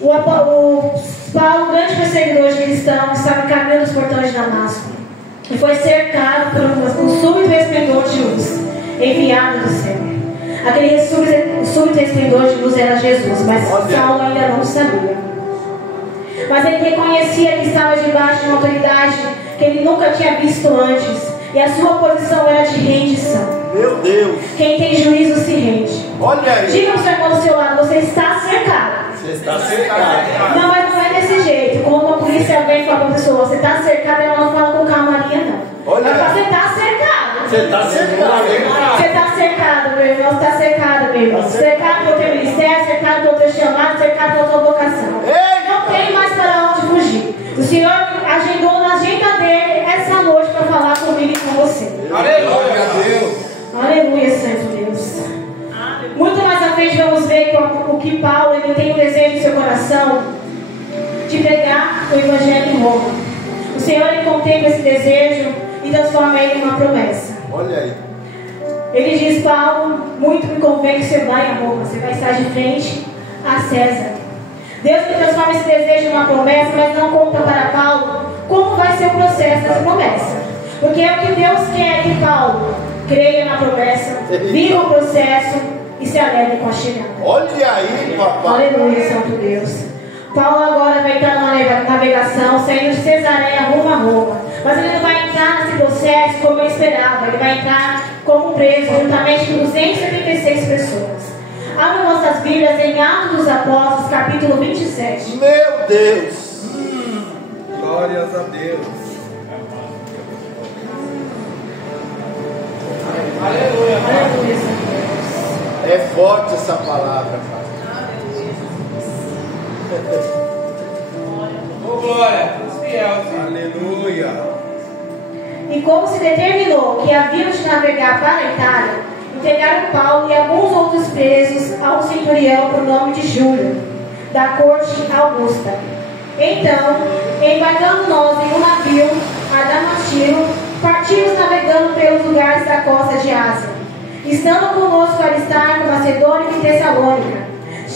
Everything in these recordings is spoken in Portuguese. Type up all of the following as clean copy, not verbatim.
O Paulo, grande perseguidor de cristãos, estava no caminho dos portões de Damasco e foi cercado por um súbito resplendor de luz enviado do céu. Aquele súbito resplendor de luz era Jesus, mas Saulo ainda não sabia. Mas ele reconhecia que estava debaixo de uma autoridade que ele nunca tinha visto antes, e a sua posição era de rendição. Meu Deus! Quem tem juízo se rende. Olha aí! Diga ao seu irmão do seu lado: você está cercado. Você está cercado. Não, mas não é desse jeito. Quando a polícia vem e fala para a pessoa: você está cercado, ela não fala com calmaria, não. Olha ela fala: aí. você está cercado. Você está cercado. Você está cercado, meu irmão. Você está cercado, meu irmão. Cercado pelo teu ministério, cercado pelo teu chamado, cercado pela tua vocação. Não tem mais para onde fugir. O Senhor agendou na agenda dele essa noite para falar comigo e com você. Aleluia a Deus. Aleluia, Santo Deus. Muito mais à frente vamos ver que Paulo ele tem o desejo em seu coração de pregar o Evangelho em Roma. O Senhor ele contempla esse desejo e transforma ele em uma promessa. Olha aí. Ele diz: Paulo, muito me convém que você vá a Roma. Você vai estar de frente a César. Deus me transforma esse desejo em uma promessa, mas não conta para Paulo como vai ser o processo dessa promessa. Porque é o que Deus quer que Paulo creia na promessa, viva o processo e se alegre com a chegada. Olha aí, papai. Aleluia, Santo Deus. Paulo agora vai entrar numa navegação, saindo de Cesareia rumo a Roma. Mas ele não vai entrar nesse processo como ele esperava. Ele vai entrar como preso, juntamente com 276 pessoas. Abra nossas Bíblias em Atos dos Apóstolos, capítulo 27. Meu Deus! Glórias a Deus. Aleluia, aleluia, Santo Deus. É forte essa palavra, Pai. Oh, glória, fiel. Aleluia. E como se determinou que haviam de navegar para a Itália, entregaram Paulo e alguns outros presos ao centurião por nome de Júlio, da corte Augusta. Então, embarcando nós em um navio a Damasco, partimos navegando pelos lugares da costa de Ásia, estando conosco Aristarco, Macedônia e Tessalônica.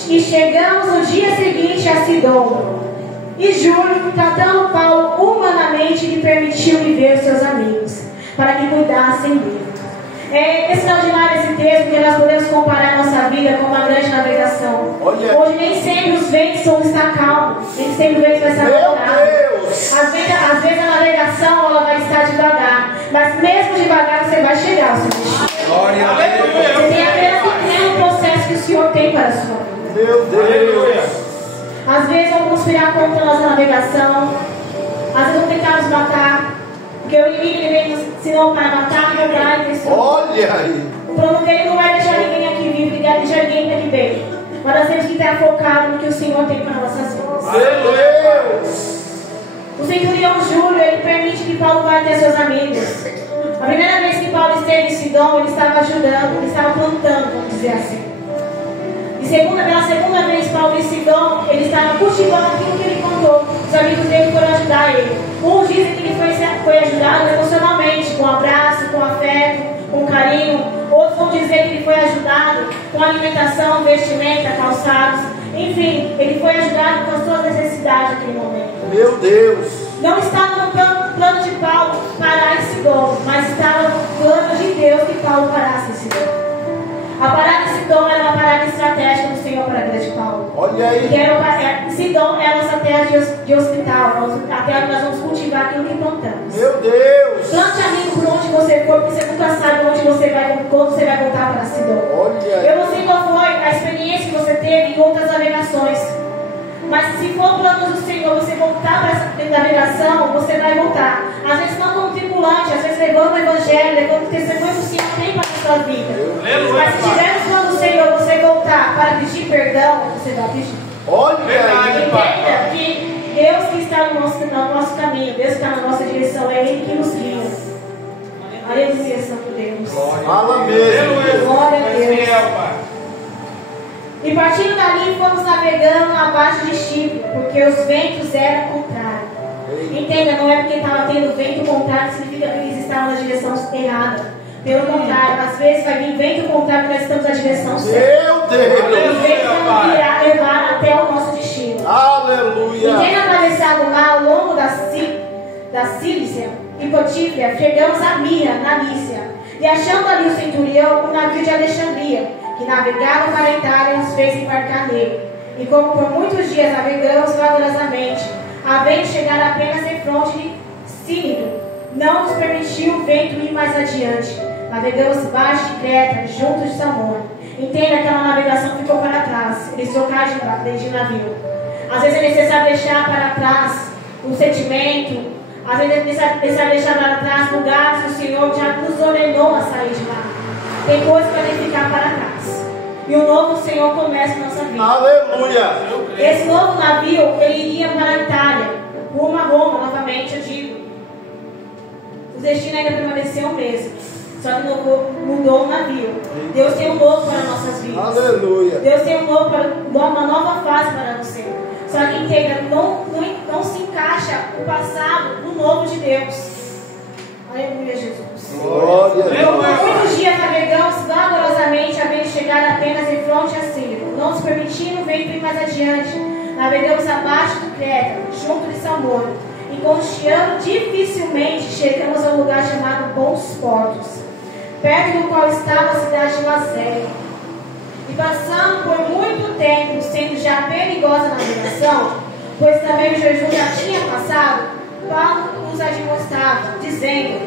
E chegamos no dia seguinte a Sidom. E Júlio, tratando Paulo humanamente, lhe permitiu viver os seus amigos, para que cuidassem dele. É extraordinário esse texto, porque nós podemos comparar a nossa vida com uma grande navegação. Hoje nem sempre os ventos vão estar calmos, nem sempre o vento vai estar moderado. Às vezes a navegação ela vai estar devagar, mas mesmo devagar você vai chegar ao seu destino. Você tem apenas que ter o processo que o Senhor tem para a sua vida. Meu Deus! Às vezes vamos virar contra a nossa navegação, às vezes vão tentar nos matar, porque o inimigo vem nos ensinou para matar, roubar e destruir. Olha aí! O plano dele não vai deixar ninguém aqui vivo, ninguém deixar ninguém aqui bem. Mas nós temos que estar focados no que o Senhor tem para nossas vidas. Meu Deus! O centurião Júlio, ele permite que Paulo vá até seus amigos. A primeira vez que Paulo esteve em Sidom, ele estava ajudando, ele estava plantando, vamos dizer assim. Pela segunda vez, Paulo em Sidom, ele estava cultivando aquilo que ele contou. Os amigos dele foram ajudar ele. Uns dizem que ele foi ajudado emocionalmente, com abraço, com afeto, com carinho. Outros vão dizer que ele foi ajudado com alimentação, vestimenta, calçados. Enfim, ele foi ajudado com as suas necessidades naquele momento. Meu Deus! Não estava no plano de Paulo parar em Sidom, mas estava no plano de Deus que Paulo parasse em Sidom. A parada de Sidom era uma parada estratégica do Senhor para a vida de Paulo. Olha aí! Sidom era a nossa terra de hospital, a terra que nós vamos cultivar aquilo que plantamos. Meu Deus! Plante amigo por onde você for, porque você nunca sabe onde você vai, quando você vai voltar para Sidom. Olha aí! Eu não sei qual foi a experiência que você teve em outras navegações, mas se for plano do Senhor você voltar para essa navegação, você vai voltar. Às vezes não como tripulante, às vezes levando o Evangelho, levando o testemunho que o Senhor tem para a sua vida. Mas se tiver no plano do Senhor você voltar para pedir perdão, você vai pedir. Olha aí! Entenda que Deus que está no nosso caminho, Deus que está na nossa direção, é Ele que nos guia. Aleluia, Santo Deus. Fala mesmo! Glória a Deus. E partindo dali, fomos navegando abaixo de Chipre, porque os ventos eram contrários. Entenda, não é porque estava tendo vento contrário que significa que eles estavam na direção errada. Pelo contrário, às vezes vai vir vento contrário que nós estamos na direção certa. Meu Deus! O vento vai nos levar até o nosso destino. da Cilícia e Potífera, chegamos a Mira, na Lícia, e achando ali o centurião, um navio de Alexandria, que navegava para a Itália, nos fez embarcar nele. E como por muitos dias navegamos vagarosamente, havendo chegado apenas em fronte de Cínido, não nos permitiu o vento ir mais adiante. Navegamos baixo de Creta, junto de Samônia. Entenda, aquela navegação ficou para trás. Eles trocaram de navio. Às vezes é necessário deixar para trás um sentimento. Às vezes é necessário deixar para trás lugares que o Senhor já nos ordenou a sair de lá. Tem coisas para ficar para trás. E o novo Senhor começa na nossa vida. Aleluia! Esse novo navio, ele iria para a Itália, rumo a Roma, novamente, eu digo. O destino ainda permaneceu o mesmo, só que mudou o navio. Deus tem um novo para nossas vidas. Aleluia! Deus tem uma nova fase para você. Só que entenda, não se encaixa o passado no novo de Deus. Aleluia, Jesus. Glória a Deus. Muitos dias navegamos vagarosamente, havendo chegado apenas em fronte a Sírio, não nos permitindo vir mais adiante. Navegamos abaixo de Creta, junto de Samônia, e concheando dificilmente chegamos a um lugar chamado Bons Portos, perto do qual estava a cidade de Lazéia. E passando por muito tempo, sendo já perigosa a navegação, pois também o jejum já tinha passado, Paulo nos admoestava, dizendo: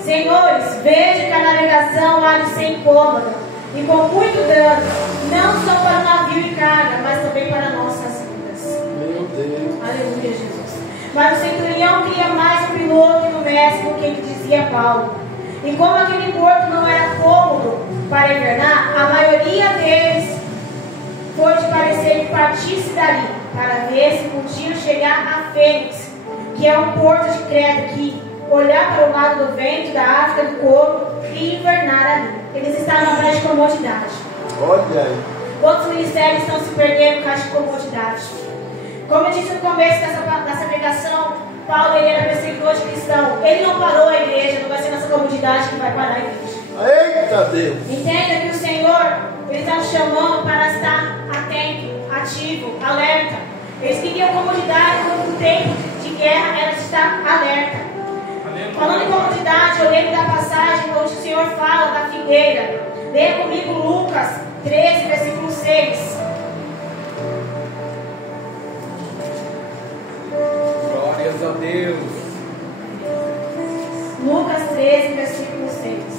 Senhores, veja que a navegação há de ser incômoda e com muito dano, não só para o navio e carga, mas também para nossas vidas. Meu Deus. Aleluia, Jesus. Mas o centurião queria mais o piloto e o mestre do que ele dizia a Paulo. E como aquele porto não era cômodo para invernar, a maioria deles foi de parecer que partisse dali, para ver se podiam chegar a Fênix, que é um porto de Creta, que olhar para o lado do vento, da África, do couro e invernar ali. Eles estavam atrás de comodidade. Olha aí. Outros ministérios estão se perdendo por causa de comodidade. Como eu disse no começo dessa pregação, Paulo ele era perseguidor de cristão. Ele não parou a igreja, não vai ser nossa comodidade que vai parar a igreja. Eita Deus. Entenda que o Senhor ele está nos chamando para estar atento, ativo, alerta. Eles queriam comodidade quando o tempo de guerra era de estar alerta. Falando em comodidade, eu lembro da passagem onde o Senhor fala da figueira. Leia comigo Lucas 13, versículo 6. Glórias a Deus. Lucas 13, versículo 6.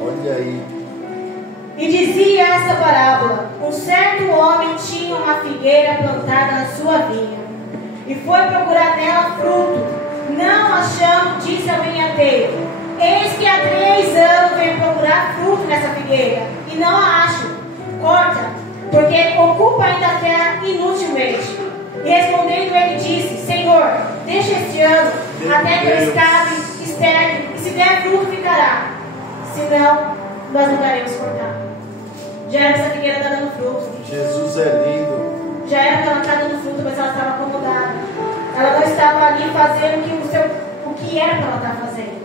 Olha aí. E dizia essa parábola: um certo homem tinha uma figueira plantada na sua vinha, e foi procurar nela fruto. Não achando, disse ao vinhateiro: eis que há 3 anos venho procurar fruto nessa figueira, e não a acho. Corta, porque ocupa ainda a terra inutilmente. E respondendo ele disse: Senhor, deixa este ano, até que eu escave, externe, e se der fruto ficará. Senão, nós não daremos cortar. Já era essa figueira está dando fruto. Jesus é lindo. Já era que ela está dando fruto, mas ela estava acomodada. Ela não estava ali fazendo o que era para ela estar fazendo.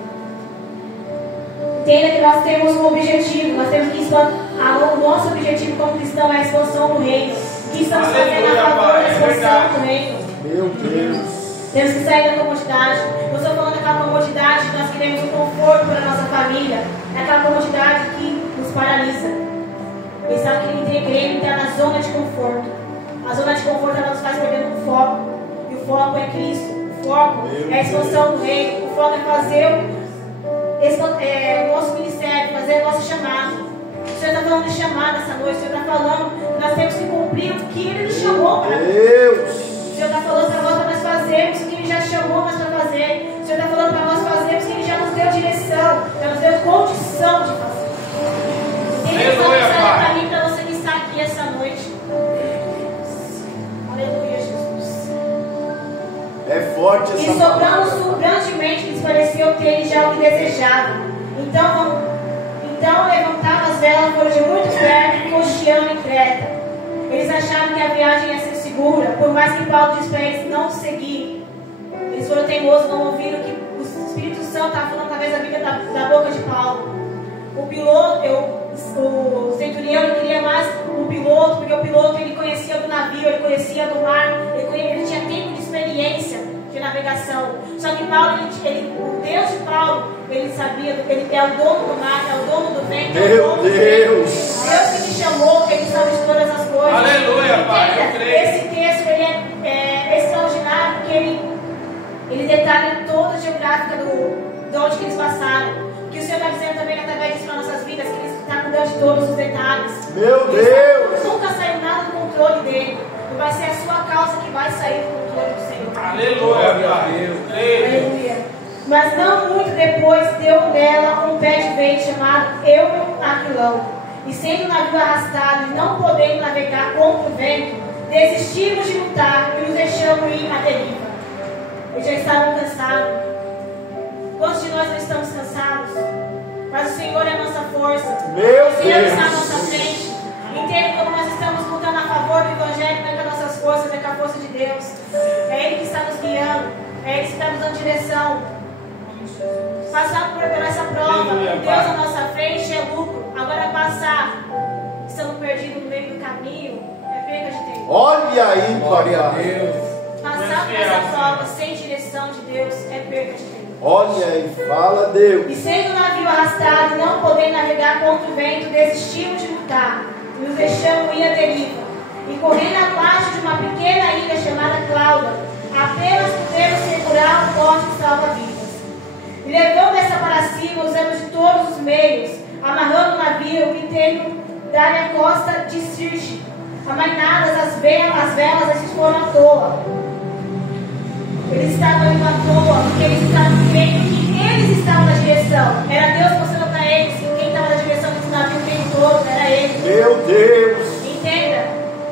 Entenda que nós temos um objetivo. Nós temos que o nosso objetivo como cristão é a expansão do reino. O que estamos fazendo a favor da expansão do reino. Meu Deus. Temos que sair da comodidade. Não estou falando daquela comodidade que nós queremos um conforto para a nossa família. É aquela comodidade que nos paralisa. Pensar que queremos entrar na zona de conforto. A zona de conforto ela nos faz perder o foco. E o foco é Cristo. O foco é a expansão do reino. O foco é fazer o nosso ministério, fazer o nosso chamado. O Senhor está falando de chamado essa noite. O Senhor está falando que nós temos que cumprir o que Ele nos chamou para fazer. Deus. O Senhor está falando para nós fazermos o que Ele já chamou nós para fazer. O Senhor está falando para nós fazermos o que Ele já nos deu direção, já nos deu condição de fazer. Tem essa mensagem para mim, para você que está aqui essa noite. Aleluia, Jesus. É forte essa E soprando grandemente lhes pareceu ter já o que desejavam. Então levantavam as velas, foram de muito perto, cocheando em Creta. Eles acharam que a viagem ia ser segura, por mais que Paulo disse para eles não seguir. Eles foram teimosos, não ouviram o que o Espírito Santo estava falando através da Bíblia da boca de Paulo. O piloto, o centurião, ele queria mais o piloto, porque o piloto ele conhecia do navio, ele conhecia do mar, ele tinha tempo de experiência de navegar navegação. Só que Paulo, o Deus de Paulo, ele sabia, ele é o dono do mar, é o dono do vento. Meu Deus! Deus que te chamou, ele sabe de todas as coisas. Aleluia, Pai, eu creio. Esse texto ele é extraordinário, porque ele detalha toda a geográfica de onde que eles passaram. Que o Senhor está dizendo também através disso para nossas vidas, que Ele está cuidando de todos os detalhes. Meu Deus! Nunca saiu nada do controle dele. E vai ser a sua causa que vai sair do controle do Senhor. Aleluia, Pai. Aleluia. Mas não muito depois deu nela um pé de vento chamado Aquilão. E sendo o navio arrastado e não podendo navegar contra o vento, desistimos de lutar e nos deixamos ir à deriva. Eles já estavam cansados. Quantos de nós não estamos cansados? Mas o Senhor é a nossa força. Meu o Senhor está à Deus! nossa frente. Entenda como nós estamos lutando a favor do Evangelho, não é com as nossas forças, é com a força de Deus. É Ele que está nos guiando. É Ele que está nos dando direção. Passar por essa prova, Deus à nossa frente é lucro. Agora passar, estamos perdidos no meio do caminho, é perda de tempo. Olha aí, Glória a papai. Deus. Passar por essa prova sem direção de Deus é perda de tempo. Olha aí, fala Deus. E sendo o navio arrastado, não podendo navegar contra o vento, desistimos de lutar, e nos deixamos ir à deriva. E correndo abaixo de uma pequena ilha chamada Cláudia, apenas pudemos segurar o bote salva-vidas. E levando essa para cima, usando de todos os meios, amarrando o navio e tendo dar a costa de Sirte. Amainadas as velas se foram à toa. Eles estavam indo à toa, porque eles estavam vendo que eles estavam na direção. Era Deus mostrando para eles que quem estava na direção desse navio o tempo todo era Ele. Meu Deus! Entenda,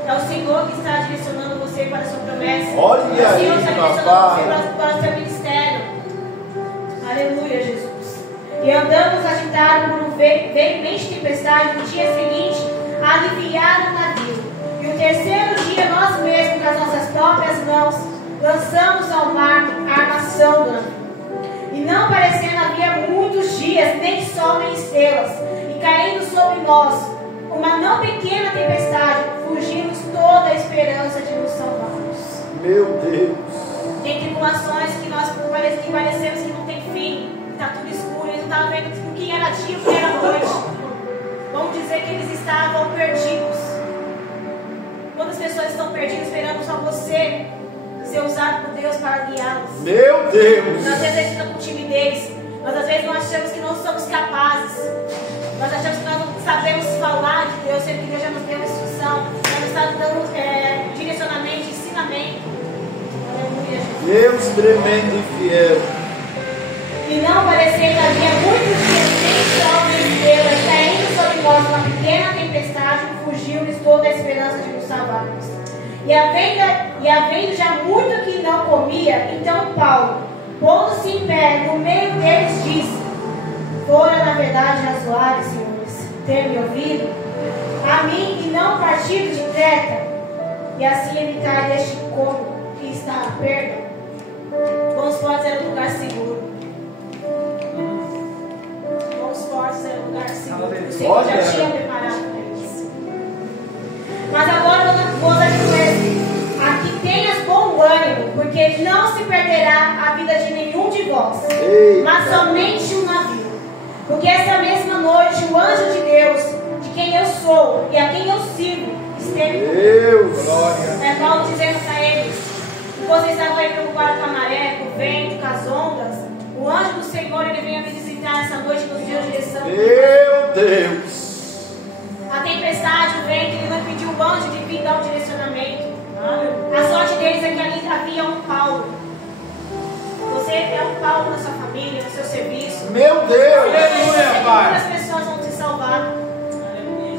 é o Senhor que está direcionando você para a sua promessa. Olha o Senhor aí, está direcionando papai. você para o seu ministério. Aleluia, Jesus. E andamos agitados por um veemente tempestade, no dia seguinte, aliviaram o navio. E o terceiro dia, nós mesmos, com as nossas próprias mãos, lançamos ao mar a armação do navio. E não parecendo havia muitos dias, nem sol nem estrelas, e caindo sobre nós uma não pequena tempestade, fugimos toda a esperança de nos salvarmos. Meu Deus! Tem tribulações que nós parecemos que não tem fim, está tudo escuro, eles não estavam vendo o que era dia e o que era noite. Vamos dizer que eles estavam perdidos. Quantas pessoas estão perdidas esperando só você ser usado por Deus para guiá-los? Meu Deus! Nós às vezes estamos com timidez. Nós às vezes não achamos que não somos capazes. Nós achamos que nós não sabemos falar de Deus, sendo que Deus já nos deu instrução. Nós estamos dando direcionamento, ensinamento. Aleluia, Jesus. Deus tremendo e fiel. E não parecendo havia muitos dias nem sol nem estrelas, caindo sobre nós uma pequena tempestade, fugiu-lhes toda a esperança de nos salvarmos. E havendo já muito que não comia, então Paulo, pondo-se em pé no meio deles, disse: fora na verdade razoável, senhores, ter me ouvido, a mim e não partido de Creta, e assim evitar este como que está a perda. Bons Fortes era um lugar seguro. Bons Fortes era um lugar seguro. O Senhor já tinha preparado para eles. Mas agora vamos advertir: aqui tenhas bom ânimo, porque não se perderá a vida de nenhum de vós, mas somente um navio. Porque essa mesma noite o anjo de Deus, de quem eu sou e a quem eu sirvo, esteve comigo. Deus! É Paulo dizendo para eles: vocês estavam aí preocupados com a maré, com o vento, com as ondas. O anjo do Senhor, ele veio me visitar essa noite e nos deu direção. Meu Deus! A tempestade, o vento, ele não pediu o anjo de vir dar um direcionamento. A sorte deles é que ali havia um Paulo. Você é um Paulo na sua família, no seu serviço. Meu Deus! Aleluia, Pai. Muitas pessoas vão te salvar.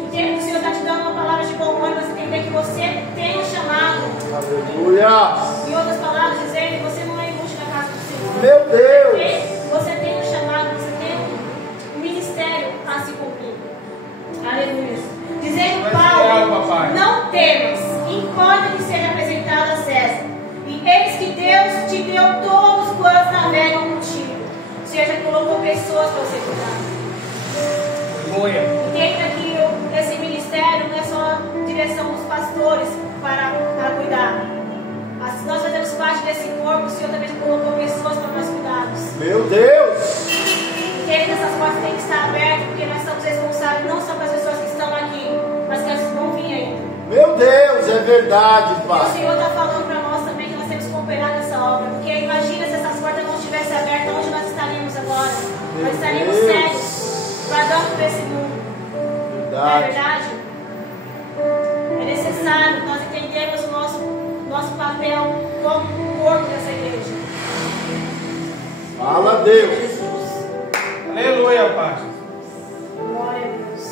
Entende que o Senhor está te dando uma palavra de bom ânimo, você entender que você tem um chamado. Aleluia! Em outras palavras, dizendo que você não é inútil na casa do Senhor. Meu Deus! Você tem um chamado, você tem um ministério a se cumprir. Aleluia. Dizendo Paulo: não temas, importa que seja apresentado a César. E eis que Deus te deu todos quantos navegam contigo. Ou seja, colocou pessoas para você cuidar. Entenda que esse ministério não é só a direção dos pastores para cuidar. Nós fazemos parte desse corpo, Senhor também colocou pessoas para nós cuidarmos. Meu Deus. E essas portas têm que estar abertas, porque nós somos responsáveis não só para as pessoas que estão aqui, mas que elas vão vir ainda. Meu Deus, é verdade, E o Pai. Senhor está falando para nós também que nós temos que cooperar nessa obra. Porque imagina se essas portas não estivessem abertas, onde nós estaríamos agora? Nós estaríamos Deus. cegos, guardando para esse mundo. Não é Verdade. verdade? É necessário nós entendermos o nosso papel como corpo dessa igreja. Fala, Deus. Jesus. Aleluia, Pai. Glória a Deus.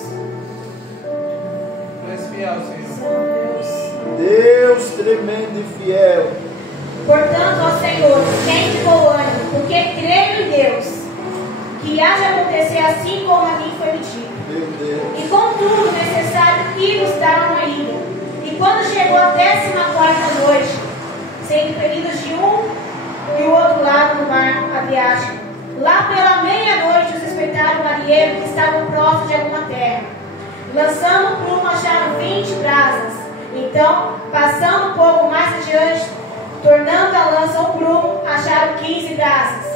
Tu és fiel, Senhor. Senhor Deus. Deus tremendo e fiel. Portanto, ó Senhor, tem bom ânimo, porque creio em Deus, que há de acontecer assim como a mim foi me dito. Meu Deus. E contudo, necessário irmos dar uma ilha. E quando chegou a 14ª noite, sendo impelidos de um e o outro lado do mar Adriático, lá pela meia-noite os espetaram marinheiros que estavam próximos de alguma terra. Lançando o prumo, acharam 20 brasas. Então, passando um pouco mais adiante, tornando a lança ao prumo, acharam 15 brasas.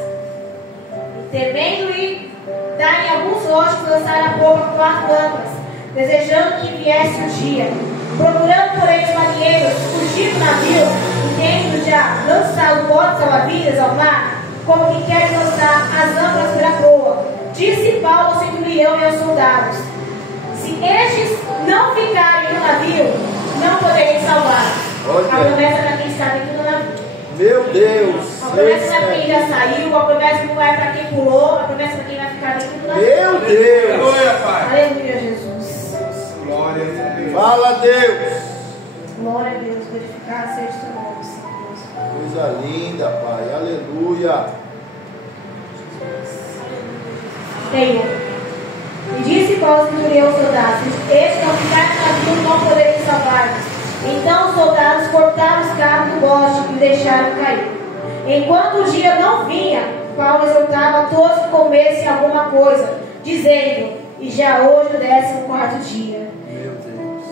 E temendo ir darem alguns rochos, lançaram a popa 4 lâmpadas, desejando que viesse o dia. Procurando, porém, os marinheiros fugir do navio, e tendo já lançado botes salva-vidas ao mar, como que querem lançar as âncoras pela proa, disse Paulo ao centurião e aos soldados: se estes não ficarem no navio, não poderem salvar. Olha. A promessa para quem está dentro do navio. Meu Deus. A promessa para quem já saiu, a promessa não é para quem pulou, a promessa para quem vai ficar dentro do navio. Meu Deus. Aleluia, Pai. Aleluia, Jesus. Glória a Deus. Fala, Deus. Glória a Deus, glorificado seja o teu nome, Senhor Deus. Coisa linda, Pai. Aleluia. Tenham. E disse Paulo ao centurião aos soldados: estes não ficaram no navio, não poderiam salvar-nos. Então os soldados cortaram os cabos do bote e o deixaram cair. Enquanto o dia não vinha, Paulo exortava a todos que comessem alguma coisa, dizendo: e já hoje o 14º dia. Meu Deus.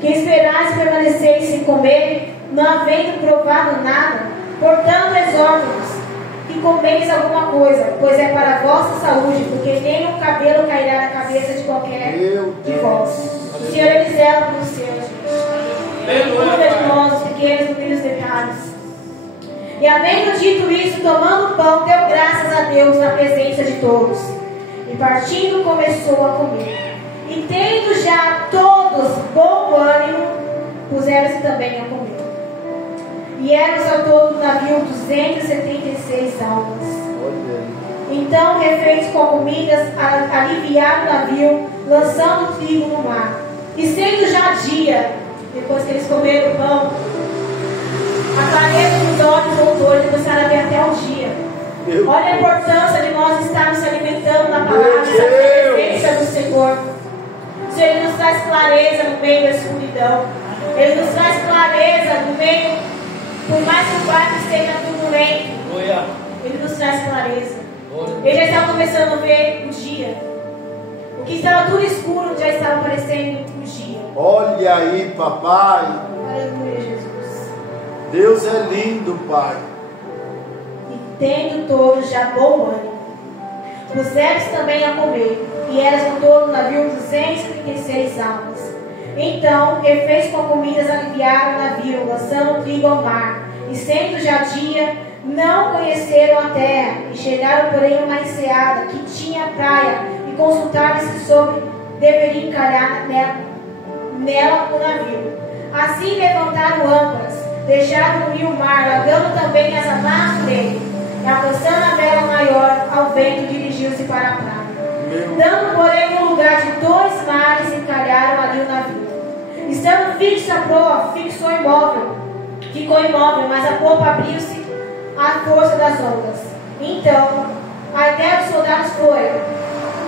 Que esperasse permanecer sem comer, não havendo provado nada. Portanto, exorto-vos que comeis alguma coisa, pois é para a vossa saúde, porque nem um cabelo cairá na cabeça de qualquer Meu de Deus. vós. O Senhor ele zela pelos seus. Cuida de nós, os pequenos e pequenos pecados. E havendo dito isso, tomando o pão, deu graças a Deus na presença de todos. E partindo, começou a comer. E tendo já todos bom ânimo, puseram-se também a comer. E eram ao todo do navio 276 almas. Olha aí. Então, refeitos com comidas, aliviaram o navio, lançando o trigo no mar. E sendo já dia, depois que eles comeram o pão, a clareza dos olhos voltou e começaram a ver até o dia. Olha a importância de nós estarmos se alimentando na palavra, essa presença do Senhor. O Senhor ele nos traz clareza no meio da escuridão. Ele nos traz clareza no meio, por mais que o barco esteja turbulento, ele nos traz clareza. Ele já estava começando a ver o dia. O que estava tudo escuro já estava aparecendo o dia. Olha aí, papai. Aleluia, Jesus. Deus é lindo, Pai. E tendo todos já bom ânimo, puseram-se também a comer, e eram no todo no navio 236 almas. Então, refeitos com comidas, aliviaram o navio, lançando o trigo ao mar. E sendo já dia, não conheceram a terra, e chegaram, porém, a uma enseada que tinha praia, e consultaram-se sobre deveria encalhar nela o navio. Assim levantaram âncoras, deixaram ir o mar, largando também as amarras dele, e alcançando a vela maior, ao vento dirigiu-se para a praia. Dando, porém, um lugar de 2 mares, encalharam ali o navio. Estando fixo a proa, ficou imóvel, mas a popa abriu-se à força das ondas. Então, a ideia dos soldados foi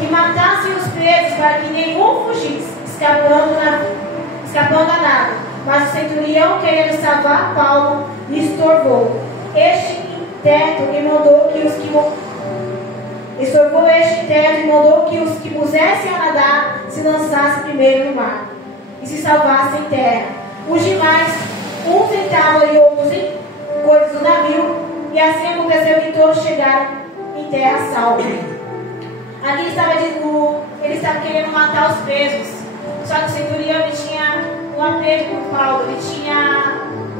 que matassem os presos para que nenhum fugisse, escapando a nada. Mas o centurião, querendo salvar Paulo, lhe estorvou este teto e mandou que os que pusessem a nadar se lançassem primeiro no mar e se salvassem em terra. Os demais, uns entravam e outros em coisas do navio, E assim aconteceu que todos chegaram em terra salva. Aqui ele estava querendo matar os presos. Só que o centurião ele tinha um apego com Paulo.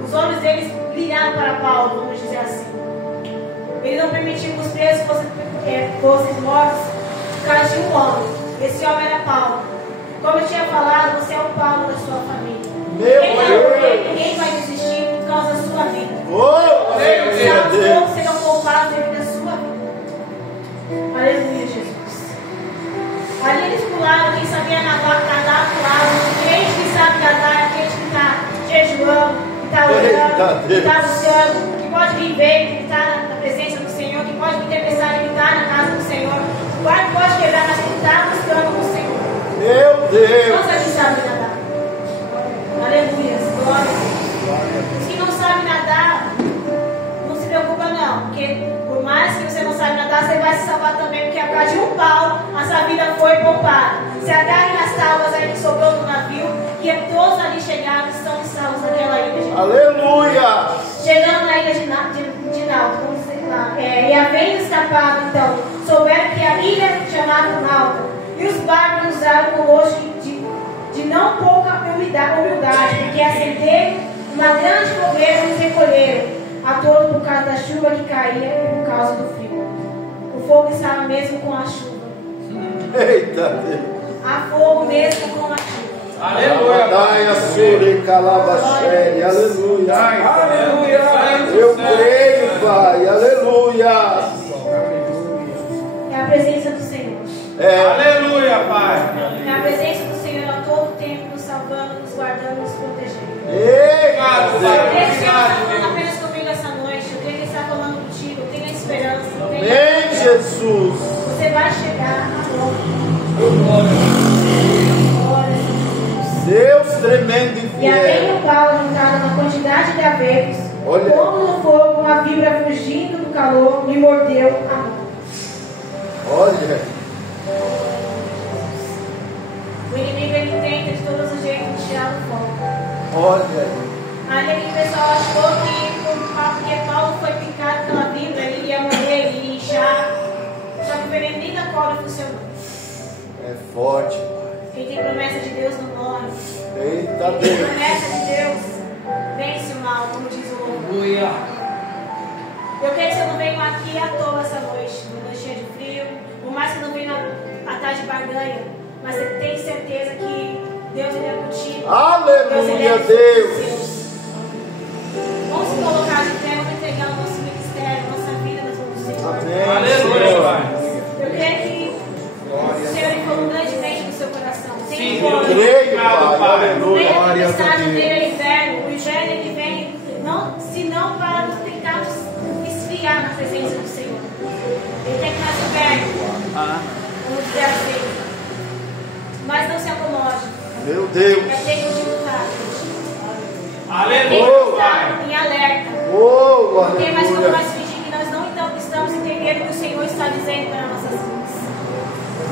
Os olhos deles brilharam para Paulo, vamos dizer assim. Ele não permitiu que os presos fossem mortos por causa de um homem. Esse homem era Paulo. Como eu tinha falado, você é o Paulo da sua família. Ninguém vai desistir por causa da sua vida. Todos serão poupados devido à sua vida. Aleluia, Jesus. Ali eles pularam, quem sabia nadar pulava. Quem que sabe nadar, quem que está jejuando, que está orando, que está buscando, que pode vir ver, que está na presença do Senhor, que pode vir tempestade, que está na casa do Senhor. O barco pode quebrar, mas que está buscando o Senhor. Meu Deus! Quantos aqui sabem nadar? Aleluia, glória a Deus. Os que não sabem nadar, não se preocupa não, porque por mais que você não saiba nadar, você vai se salvar também, porque a causa de um pau, a sua vida foi poupada. Se agarrem nas tábuas aí que sobrou do navio, que todos ali chegaram, estão salvos naquela ilha. Aleluia! Chegando na ilha de Nauta, e havendo escapado, então, souberam que a ilha chamava Nauta, e os bárbaros usaram conosco de não pouca humildade, porque acenderam uma grande fogueira e nos recolheram, a todos por causa da chuva que caía e por causa do frio. O fogo estava mesmo com a chuva. Eita Deus! Há fogo mesmo com a chuva. Aleluia. Aleluia. Aleluia. Eu creio, Pai. Aleluia. É a presença do Senhor. Aleluia, Pai. É a presença do Senhor a todo tempo, nos salvando, nos guardando, nos protegendo. Obrigado, Pai. Eu creio que Deus está falando Obrigado, apenas comigo essa noite. Eu creio que Ele está falando contigo. Tenha esperança. Amém, Jesus. Você vai chegar a Deus tremendo e E havendo fiel. o pau juntado na quantidade de abelhas, Olha. como no fogo, uma víbora fugindo do calor, lhe mordeu a mão. Olha. O inimigo ele tenta de todos os jeitos de tirar do fogo. Olha. Ali o pessoal achou que porque Paulo foi picado pela víbora, ele ia morrer, ele ia inchar. Só que o veneno nem da cobra funcionou. É forte. Quem tem promessa de Deus não morre. Eita Quem tem Deus. promessa de Deus vence o mal, como diz o louvor. Aleluia. Eu creio que você não veio aqui à toa essa noite, uma noite cheia de frio, por mais que não venha à tarde de barganha, mas você tem certeza que Deus ele é contigo. Aleluia, Deus. Vamos se colocar de pé, vamos entregar o nosso ministério, nossa vida nas mãos do Senhor. Amém. Aleluia, Pai. Eu creio que o Senhor ele falou grandemente no seu coração. Sim, Tem eu fome. Creio, Pai. Pai. Vem Aleluia. a tempestade, vem o inverno. O inverno ele vem, senão para nos tentar nos esfriar na presença do Senhor. Ele quer que nós inverno. Vamos dizer assim. Mas não se acomode. Meu Deus. É tempo de lutar. Aleluia, Pai. Está em alerta. Oh, Não tem mais como aleluia. nós fingir que nós não estamos entendendo o que o Senhor está dizendo para nossas vidas.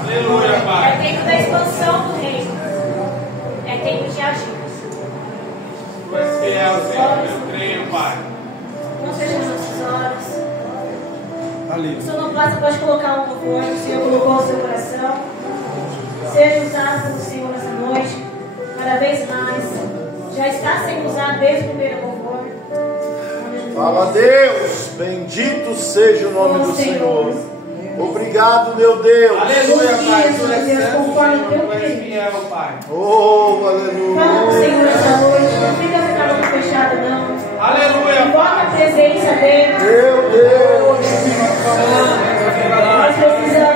Aleluia, É Pai. tempo da expansão do reino. É tempo de agir. Tu és fiel, Senhor. Eu creio, Pai. Não fecham os nossos olhos. Ali. O Senhor não passa, pode colocar um louvor que o Senhor colocou no seu coração. Seja usado pelo Senhor nessa noite. Cada vez mais. Já está sendo usado desde o primeiro louvor. Fala, Deus. Bendito seja o nome do Senhor. Obrigado, meu Deus. Aleluia, Pai. Tu Deus, és santo, conforme o teu Senhor. Tu és querer. fiel, Pai. Oh, Fala com o aleluia. Senhor essa noite. Não fica com a boca fechada, não. Aleluia, Invoca Pai. a presença dele. Meu Deus. Nós precisamos.